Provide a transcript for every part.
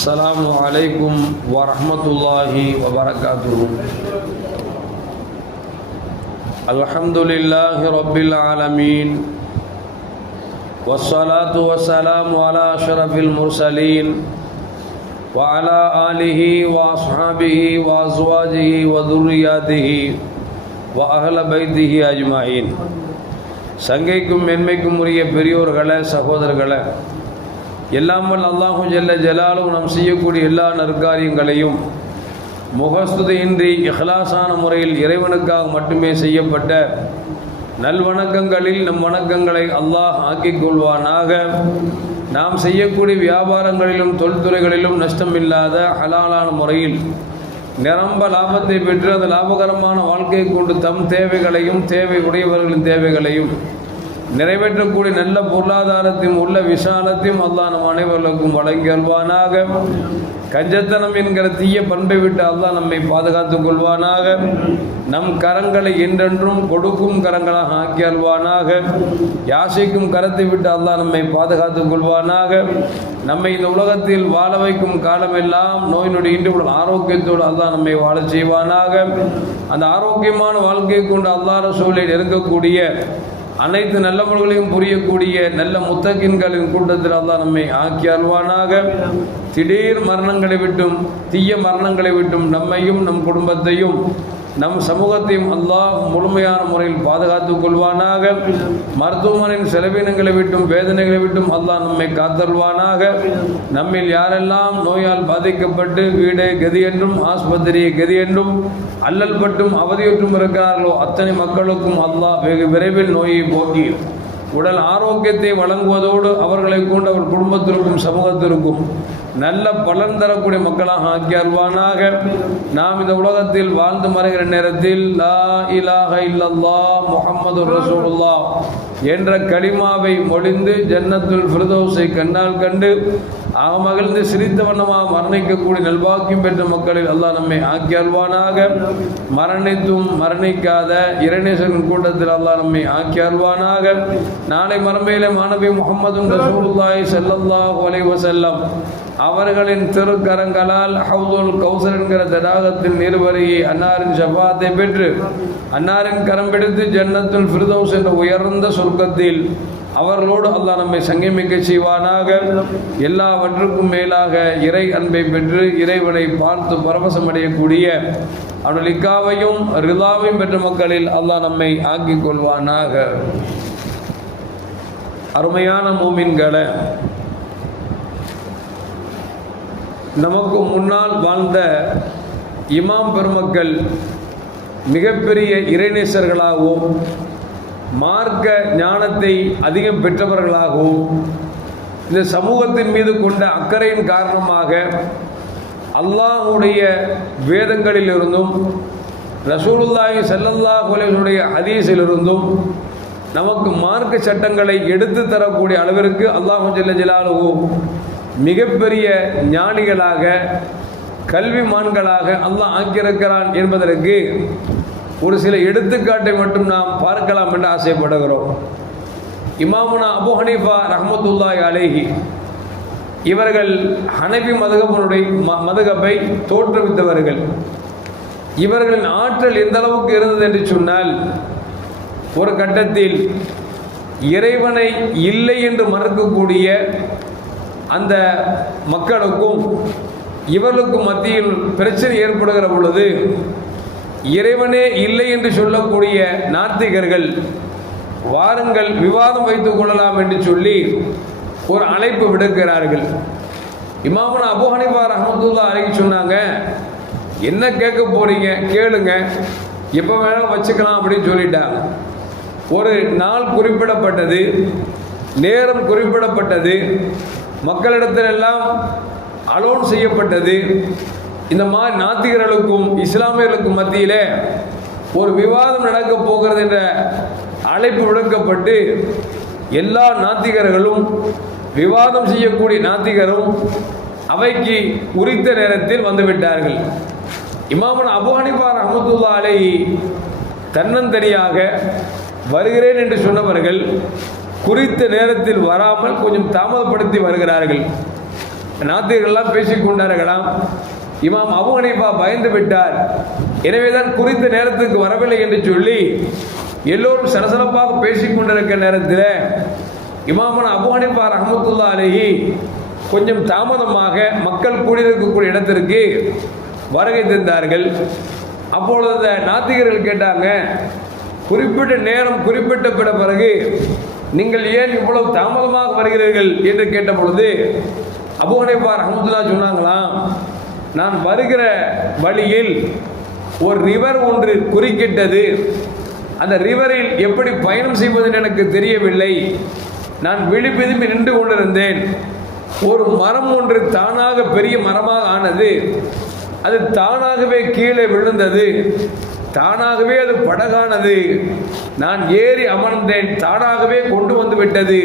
السلام عليكم ورحمة الله وبركاته. الحمد لله رب العالمين والصلاة والسلام على أشرف المرسلين وعلى آله وأصحابه وأزواجه وذرياته وأهل بيته أجمعين. சங்கைக்கும் மென்மைக்கும் உரிய பெரியோர்களே, சகோதரர்களே, எல்லாமல் அல்லாஹு ஜல்ல ஜலாலும் நாம் செய்யக்கூடிய எல்லா நற்காரியங்களையும் முகஸ்துதியின்றி இஹ்லாஸான முறையில் இறைவனுக்காக மட்டுமே செய்யப்பட்ட நல்வணக்கங்களில் நம் வணக்கங்களை அல்லாஹ் ஆக்கிக் கொள்வானாக. நாம் செய்யக்கூடிய வியாபாரங்களிலும் தொழில்துறைகளிலும் நஷ்டமில்லாத ஹலாலான முறையில் நிரம்ப லாபத்தை பெற்று அந்த லாபகரமான வாழ்க்கையை கொண்டு தம் தேவைகளையும் தேவை உடையவர்களின் தேவைகளையும் நிறைவேற்றக்கூடிய நல்ல பொருளாதாரத்தையும் உள்ள விசாலத்தையும் அல்லாஹ் நம் அனைவர்களுக்கும் வழங்கி அல்வானாக. கஞ்சத்தனம் என்கிற தீய பண்பை விட்டு அல்லாஹ் நம்மை பாதுகாத்துக் கொள்வானாக. நம் கரங்களை என்றென்றும் கொடுக்கும் கரங்களாக ஆக்கி அல்வானாக. யாசிக்கும் கரத்தை விட்டு அல்லாஹ் நம்மை பாதுகாத்துக் கொள்வானாக. நம்மை இந்த உலகத்தில் வாழ வைக்கும் காலமெல்லாம் நோய் நொடி இன்றி உள்ள ஆரோக்கியத்தோடு அல்லாஹ் நம்மை வாழச் செய்வானாக. அந்த ஆரோக்கியமான வாழ்க்கையை கொண்டு அல்லாஹ் ரசூலை நெருங்கக்கூடிய அனைத்து நல்லவர்களையும் புரியக்கூடிய நல்ல முத்தகின்களின் கூட்டத்தில் அல்லாஹ் நம்மை ஆக்கி அல்வானாக. திடீர் மரணங்களை விட்டும் தீய மரணங்களை விட்டும் நம்மையும் நம் குடும்பத்தையும் நம் சமூகத்தையும் அல்லாஹ் முழுமையான முறையில் பாதுகாத்துக் கொள்வானாக. மருத்துவமனையின் செலவினங்களை விட்டும் வேதனைகளை விட்டும் அல்லாஹ் நம்மை காத்தல்வானாக. நம்மில் யாரெல்லாம் நோயால் பாதிக்கப்பட்டு வீடே கதி என்றும் ஆஸ்பத்திரியை கதி என்றும் அல்லல் பட்டும் அவதியுற்றும் இருக்கிறார்களோ அத்தனை மக்களுக்கும் அல்லாஹ் வெகு விரைவில் நோயை போக்கி உடல் ஆரோக்கியத்தை வழங்குவதோடு அவர்களை கொண்டு அவர் குடும்பத்திற்கும் சமூகத்திற்கும் நல்ல பலன் தரக்கூடிய மக்களாக ஆக்கி அல்வானாக. நாம் இந்த உலகத்தில் வாழ்ந்து மறைகிற நேரத்தில் லா இலாஹ இல்லல்லாஹ் முஹம்மது ரசூலுல்லாஹ் என்ற கலிமாவை மொழிந்து ஜன்னத்துல் ஃபிர்தௌஸை கண்ணால் கண்டு மகிழ்ந்து சிரித்த வண்ணமாக மரணிக்கக்கூடிய நல்வாக்கியம் பெற்ற மக்களில் அல்லாஹ் நம்மை ஆக்கி அல்வானாக. மரணித்தும் மரணிக்காத இறைநேசரின் கூட்டத்தில் அல்லாஹ் நம்மை ஆக்கி அல்வானாக. நாளை மறுமையிலே மாணவி முஹம்மது ரசூலுல்லாஹி ஸல்லல்லாஹு அலைஹி வஸல்லம் அவர்களின் திருக்கரங்களால் ஹவுதுல் கௌசர் என்கிற தடாகத்தின் நீர்வரையை அன்னாரின் ஷஃபாத்தை பெற்று அன்னாரின் கரம் பிடித்து ஜன்னத்துல் ஃபிர்தௌஸ் என்ற உயர்ந்த சொர்க்கத்தில் அவர்களோடு அல்லாஹ் நம்மை சங்கமிக்க செய்வானாக. எல்லாவற்றுக்கும் மேலாக இறை அன்பை பெற்று இறைவனை பார்த்து பரவசம் அடையக்கூடிய அவனுடைய லிக்காவையும் ரிதாவையும் பெற்ற மக்களில் அல்லாஹ் நம்மை ஆக்கிக் கொள்வானாக. அருமையான மூமின்களே, நமக்கு முன்னால் வாழ்ந்த இமாம் பெருமக்கள் மிகப்பெரிய இறைநேசர்களாகவும் மார்க்க ஞானத்தை அதிகம் பெற்றவர்களாகவும் இந்த சமூகத்தின் மீது கொண்ட அக்கறையின் காரணமாக அல்லாஹ்வுடைய வேதங்களிலிருந்தும் ரசூலுல்லாஹி ஸல்லல்லாஹு அலைஹி வஸல்லம் ஹதீஸிலிருந்தும் நமக்கு மார்க்க சட்டங்களை எடுத்து தரக்கூடிய அளவிற்கு அல்லாஹ் ஜல்ல ஜலாலுஹு மிகப்பெரிய ஞானிகளாக கல்விமான்களாக அல்லாஹ் ஆக்கியிருக்கிறான் என்பதற்கு ஒரு சில எடுத்துக்காட்டை மட்டும் நாம் பார்க்கலாம் என்று ஆசைப்படுகிறோம். இமாமுனா அபு ஹனீஃபா ரஹ்மத்துல்லாஹி அலைஹி இவர்கள் ஹனஃபி மதுஹபை தோற்றுவித்தவர்கள். இவர்களின் ஆற்றல் எந்த அளவுக்கு இருந்தது என்று சொன்னால், ஒரு கட்டத்தில் இறைவனை இல்லை என்று மறுக்கக்கூடிய அந்த மக்களுக்கும் இவர்களுக்கும் மத்தியில் பிரச்சனை ஏற்படுகிற பொழுது இறைவனே இல்லை என்று சொல்லக்கூடிய நாத்திகர்கள் வாருங்கள் விவாதம் வைத்துக் கொள்ளலாம் என்று சொல்லி ஒரு அழைப்பு விடுக்கிறார்கள். இமாமுனா அபு ஹனீஃபா ரஹ்மத்துல்லாஹி அலைஹி சொன்னாங்க, என்ன கேட்க போறீங்க கேளுங்க, எப்போ வேணாலும் வச்சுக்கலாம் அப்படின்னு சொல்லிட்டாங்க. ஒரு நாள் குறிப்பிடப்பட்டது, நேரம் குறிப்பிடப்பட்டது, மக்களிடத்திலெல்லாம் அலோன் செய்யப்பட்டது. இந்த மாதிரி நாத்திகர்களுக்கும் இஸ்லாமியர்களுக்கும் மத்தியிலே ஒரு விவாதம் நடக்க போகிறது என்ற அழைப்பு விடுக்கப்பட்டு எல்லா நாத்திகர்களும் விவாதம் செய்யக்கூடிய நாத்திகரும் அவைக்கு உரித்த நேரத்தில் வந்துவிட்டார்கள். இமாமுனா அபு ஹனீஃபா ரஹ்மத்துல்லாஹி அலைஹி தன்னந்தனியாக வருகிறேன் என்று சொன்னவர்கள் குறித்த நேரத்தில் வராமல் கொஞ்சம் தாமதப்படுத்தி வருகிறார்கள். நாத்திகர்கள்லாம் பேசிக்கொண்டார்களாம். இமாம் அபூ ஹனீஃபா பயந்து விட்டார். எனவேதான் குறித்த நேரத்துக்கு வரவில்லை என்று சொல்லி எல்லோரும் சலசலப்பாக பேசிக்கொண்டிருக்கிற நேரத்தில் இமாமனா அபூ ஹனீஃபா ரஹ்மத்துல்லாஹி அலைஹி கொஞ்சம் தாமதமாக மக்கள் கூடியிருக்கக்கூடிய இடத்திற்கு வருகை தந்தார்கள். அப்பொழுது அந்த நாத்திகர்கள் கேட்டாங்க, குறிப்பிட்ட நேரம் குறிப்பிட்ட பிறகு நீங்கள் ஏன் இவ்வளவு தாமதமாக வருகிறீர்கள் என்று கேட்ட பொழுது அபூ ஹனீஃபா ரஹ்மத்துல்லாஹி சொன்னாங்களாம், நான் வருகிற வழியில் ஒரு ரிவர் ஒன்று குறுக்கிட்டது. அந்த ரிவரில் எப்படி பயணம் செய்வது எனக்கு தெரியவில்லை. நான் விழிப்பிதும்பி நின்று கொண்டிருந்தேன். ஒரு மரம் ஒன்று தானாக பெரிய மரமாக ஆனது. அது தானாகவே கீழே விழுந்தது. தானாகவே அது படகானது. நான் ஏறி அமர்ந்தேன். தானாகவே கொண்டு வந்து விட்டது.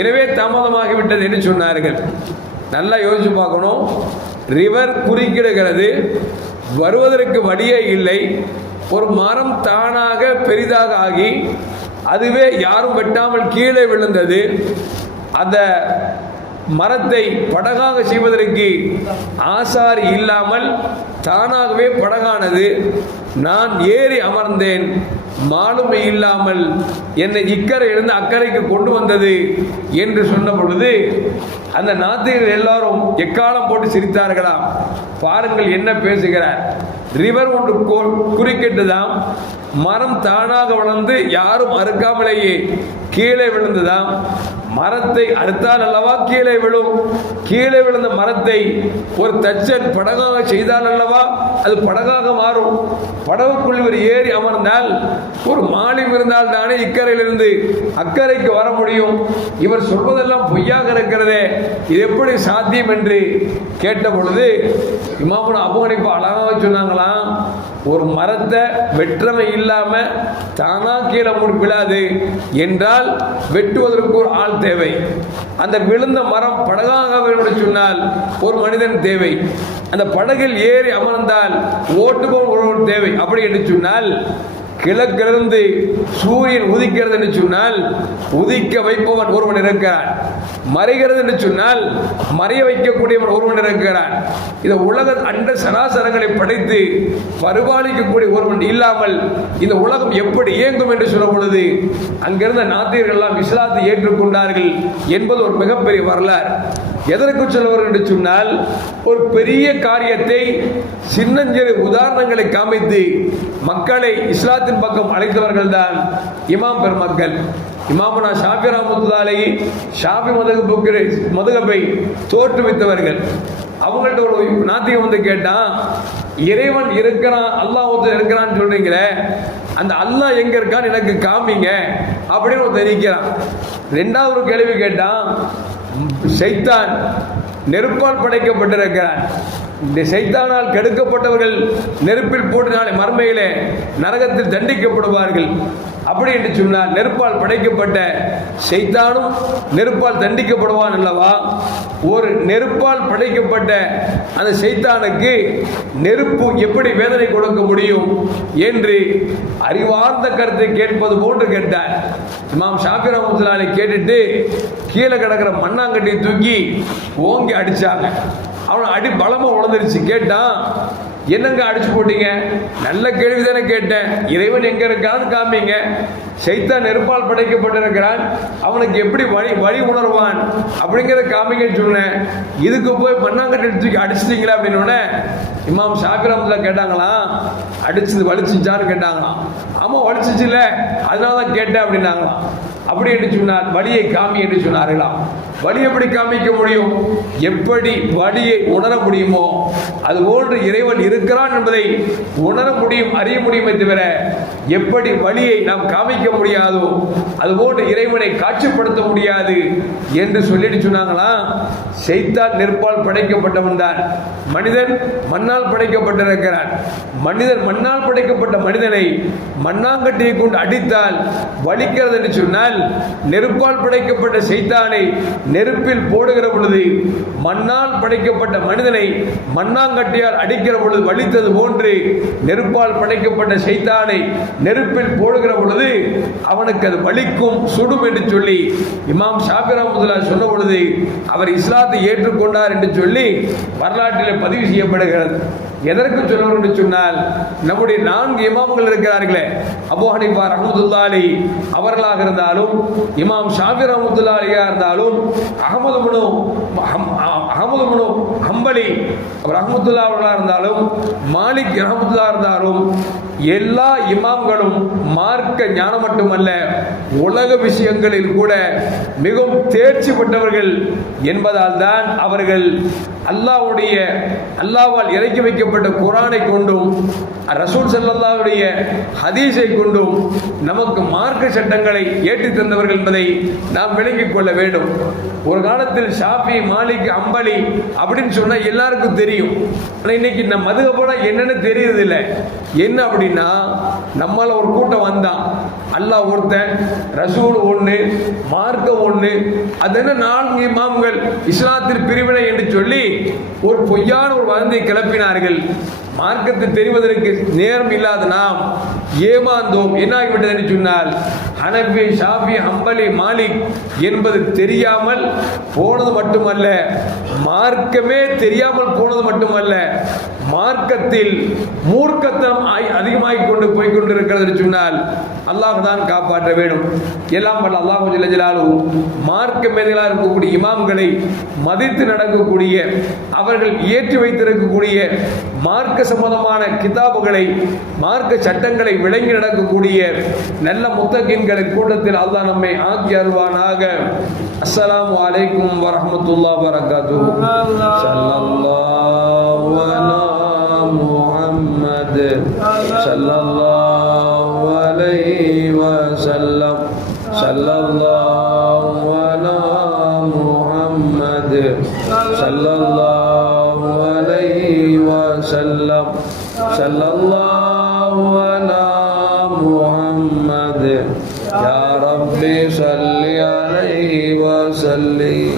எனவே தாமதமாகிவிட்டது என்று சொன்னார்கள். நல்லா யோசிச்சு பார்க்கணும். ரிவர் குறுக்கிடுகிறது, வருவதற்கு வழியே இல்லை. ஒரு மரம் தானாக பெரிதாக ஆகி அதுவே யாரும் வெட்டாமல் கீழே விழுந்தது. அந்த மரத்தை படகாக செய்வதற்கு ஆசாரி இல்லாமல் தானாகவே படகானது. நான் ஏறி அமர்ந்தேன். மாலுமை இல்லாமல் என்னை இக்கரையிலிருந்து அக்கறைக்கு கொண்டு வந்தது என்று சொன்ன பொழுது அந்த நாத்திகர்கள் எல்லாரும் எக்காலம் போட்டு சிரித்தார்களாம். பாருங்கள் என்ன பேசுகிறார். ரிவர் ஒன்று குறுக்கிட்டுதான், மரம் தானாக வளர்ந்து யாரும் அறுக்காமலேயே கீழே விழுந்துதான். மரத்தை அறுத்தால் அல்லவா கீழே விழும். கீழே விழுந்த மரத்தை ஒரு தச்சன் படகாக செய்தால் அல்லவா அது படகாக மாறும். படகுக்குள் இவர் ஏறி அமர்ந்தால் ஒரு மாலிம் இருந்தால் தானே இக்கரையிலிருந்து அக்கறைக்கு வர முடியும். இவர் சொல்வதெல்லாம் பொய்யாக இருக்கிறதே, இது எப்படி சாத்தியம் என்று கேட்ட பொழுது இமாமுனா அபூ ஹனீஃபா அழகாக சொன்னாங்களாம், ஒரு மரத்தை வெற்றமை இல்லாம தானா கீழே விழாது என்றால் வெட்டுவதற்கு ஒரு ஆள் தேவை. அந்த விழுந்த மரம் படகாக வேண்டும் சொன்னால் ஒரு மனிதன் தேவை. அந்த படகில் ஏறி அமர்ந்தால் ஓட்டுபவன் ஒருவர் தேவை. அப்படி என்று சொன்னால் கிழக்கிலிருந்து சூரியன் உதிக்கிறது என்று சொன்னால் உதிக்க வைப்பவன் ஒருவன் இருக்கிறான். மறைகிறது என்று சொன்னால் மறைய வைக்கக்கூடியவன் ஒருவன் இருக்கிறான். இந்த உலக அண்ட சராசரங்களை படைத்து பரிபாலிக்கக்கூடிய ஒருவன் இல்லாமல் இந்த உலகம் எப்படி இயங்கும் என்று சொல்லும் பொழுது அங்கிருந்த நாத்திகர்கள் எல்லாம் இஸ்லாத்தை ஏற்றுக்கொண்டார்கள் என்பது ஒரு மிகப்பெரிய வரலாறு. எதற்கு சொல்லுவார்கள் என்று சொன்னால் ஒரு பெரிய காரியத்தை சின்னஞ்சிறு உதாரணங்களை காமித்து மக்களை இஸ்லாத்தின் பக்கம் அழைத்தவர்கள் தான் இமாம் பெருமக்கள். இமாமுனா ஷாஃபி ரஹ்மத்துல்லாஹி அலைஹி ஷாஃபி மதுஹபை தோற்றுவித்தவர்கள். அவங்கள்ட்ட ஒரு நாத்திகம் வந்து கேட்டான், இறைவன் இருக்கிறான், அல்லாஹ் இருக்கிறான்னு சொல்றீங்களே, அந்த அல்லாஹ் எங்க இருக்கான்னு எனக்கு காமிங்க அப்படின்னு ஒரு தெரிவிக்கிறான். ரெண்டாவது ஒரு கேள்வி கேட்டான், ஷைத்தான் நெருப்பால் படைக்கப்பட்டிருக்கிறான். இந்த ஷைத்தானால் கெடுக்கப்பட்டவர்கள் நெருப்பில் போட்டு நாளை மறுமையிலே நரகத்தில் தண்டிக்கப்படுவார்கள். அப்படி என்று சொன்னால் நெருப்பால் படைக்கப்பட்ட ஷைத்தானும் நெருப்பால் தண்டிக்கப்படுவான் அல்லவா? ஒரு நெருப்பால் படைக்கப்பட்ட அந்த ஷைத்தானுக்கு நெருப்பு எப்படி வேதனை கொடுக்க முடியும் என்று அறிவார்ந்த கருத்தை கேட்பது போன்று கேட்டார். இமாம் ஷாஃபி ரஹ்மத்துல்லாஹி அலைஹி கேட்டுட்டு கீழே கிடக்கிற மண்ணாங்கட்டியை தூக்கி ஓங்கி அடிச்சாங்க. அவனை அடி பலமா உழந்துருச்சு. கேட்டான், என்னங்க அடிச்சு போட்டீங்க? நல்ல கேள்வி தானே கேட்டேன். இறைவன் எங்க இருக்கான்னு காமிங்க. ஷைத்தான் நெருப்பால் படைக்கப்பட்டிருக்கிறான், அவனுக்கு எப்படி வழி உணர்வான் அப்படிங்கிறத காமிங்கன்னு சொன்னேன். இதுக்கு போய் மண்ணாங்கட்டை தூக்கி அடிச்சிட்டீங்களா அப்படின்னு இமாம் ஷாஃபி ரஹ்மத்துல்லாஹி கேட்டாங்களாம், அடிச்சது வலிச்சுச்சான்னு கேட்டாங்களாம். ஆமா வலிச்சுச்சு இல்ல, அதனாலதான் கேட்டேன் அப்படின்னாங்களாம். அப்படி என்று சொன்னார், வலியை காமி என்று சொன்னார்களாம். வலி எப்படி காமிக்க முடியும்? எப்படி வலியை உணர முடியுமோ அதுபோன்று இறைவன் இருக்கிறான் என்பதை உணர முடியும், அறிய முடியுமே தவிர எப்படி வலியை நாம் காமிக்க முடியாதோ அதுபோன்று இறைவனை காட்சிப்படுத்த முடியாது என்று சொல்லிட்டு சொன்னாங்களாம். ஷைத்தான் நெருப்பால் படைக்கப்பட்டவன் தான், மனிதன் மண்ணால் படைக்கப்பட்டிருக்கிறான். மனிதன் மண்ணால் படைக்கப்பட்ட மனிதனை மண்ணாங்கட்டியை கொண்டு அடித்தால் வலிக்கிறது என்று சொன்னால் நெருப்பால் படைக்கப்பட்ட சைத்தானை நெருப்பில் போடுகிற பொழுது மண்ணால் படைக்கப்பட்ட மனிதனை மண்ணாங்கட்டியால் அடிக்கிற பொழுது வலித்தது போன்று நெருப்பால் படைக்கப்பட்ட சைத்தானை நெருப்பில் போடுகிற பொழுது அவனுக்கு அது வலிக்கும், சுடும் என்று சொல்லி இமாம் ஷாஃபி ரஹ்மத்துல்லாஹி சொன்ன பொழுது அவர் இஸ்லாத்தை ஏற்றுக்கொண்டார் என்று சொல்லி வரலாற்றில் பதிவு செய்யப்படுகிறது. எதற்கு சொல்லுவோம் என்று சொன்னால், நம்முடைய 4 இமாம்கள் இருக்கிறார்களே, அபூ ஹனீஃபா ரஹ்மத்துல்லாஹி அலைஹி அவர்களாக இருந்தாலும், இமாம் ஷாஃபி ரஹ்மத்துல்லாஹி அலைஹி இருந்தாலும், அஹ்மது இப்னு ஹம்பலி ரஹ்மத்துல்லாஹி அவர்களாக இருந்தாலும், மாலிக் ரஹ்மத்துல்லாஹி இருந்தாலும், எல்லா இமாம்களும் மார்க்க ஞானம் மட்டுமல்ல உலக விஷயங்களில் கூட மிகவும் தேர்ச்சி பெற்றவர்கள் என்பதால் தான் அவர்கள் அல்லாஹ்வால் இறக்கி வைக்கப்பட்ட குர்ஆனை கொண்டும் ரசூல் ஸல்லல்லாஹுடைய ஹதீஸை கொண்டும் நமக்கு மார்க்க சட்டங்களை ஏற்றித் தந்தவர்கள் என்பதை நாம் விளங்கிக் கொள்ள வேண்டும். ஒரு காலத்தில் ஷாஃபி, மாலிக், ஹம்பலி அப்படின்னு சொன்னா எல்லாருக்கும் தெரியும். ஆனால் இன்னைக்கு நம்ம மதுஹபனா என்னன்னு தெரியறதில்லை. என்ன அப்படின்னா, நம்மள ஒரு கூட்டம் வந்தான், அல்லாஹ் ஒருத்தன், ரசூல் ஒன்று, மார்க்கம் ஒன்று, அது என்ன 4 இமாம்கள் இஸ்லாத்தில் பிரிவினை என்று சொல்லி ஒரு பொய்யான ஒரு வதந்தியை கிளப்பினார்கள். மார்க்கத்தை தெரிவதற்கு நேரம் இல்லாத நாம் ஏமாந்தோம். என்ன ஆகிவிட்டது என்று சொன்னால், ஹனஃபி, ஷாஃபி, ஹம்பலி, மாலிக் என்பது தெரியாமல் போனது மட்டுமல்ல, மார்க்கமே தெரியாமல் போனது மட்டுமல்ல, மார்க்கத்தில் மூர்க்கத்தனம் அதிகமாகிக் கொண்டு போய்கொண்டிருக்கிறது என்று சொன்னால் அல்லாஹ் தான் காப்பாற்ற வேண்டும். எல்லாம் வல்ல அல்லாஹ் ஜல்ல ஜலாலுஹு மார்க்க மேதைகளாக இருக்கக்கூடிய இமாம்களை மதித்து நடக்கக்கூடிய, அவர்கள் ஏற்றி வைத்திருக்கக்கூடிய மார்க்க சம்பந்தமான கிதாபுகளை, மார்க்க சட்டங்களை விளங்கி நடக்கக்கூடிய நல்ல முத்தகீன்களின் கூட்டத்தில் அல்லாஹ் நம்மை ஆக்கி அருள்வானாக. அஸ்ஸலாமு அலைக்கும் வரஹ்மத்துல்லாஹி வபரகாத்துஹு. ஸல்லல்லாஹு அலா முஹம்மத் ஸல்லல்லாஹு அலைஹி வஸல்லம். ஸல்லல்லாஹு அலா முஹம்மத் ஸல்லல்லாஹு அலைஹி வஸல்லம். ஸல்லல்லாஹு அலா முஹம்மத். யா ரப்பி ஸல்லி அலைஹி வஸல்லிம்.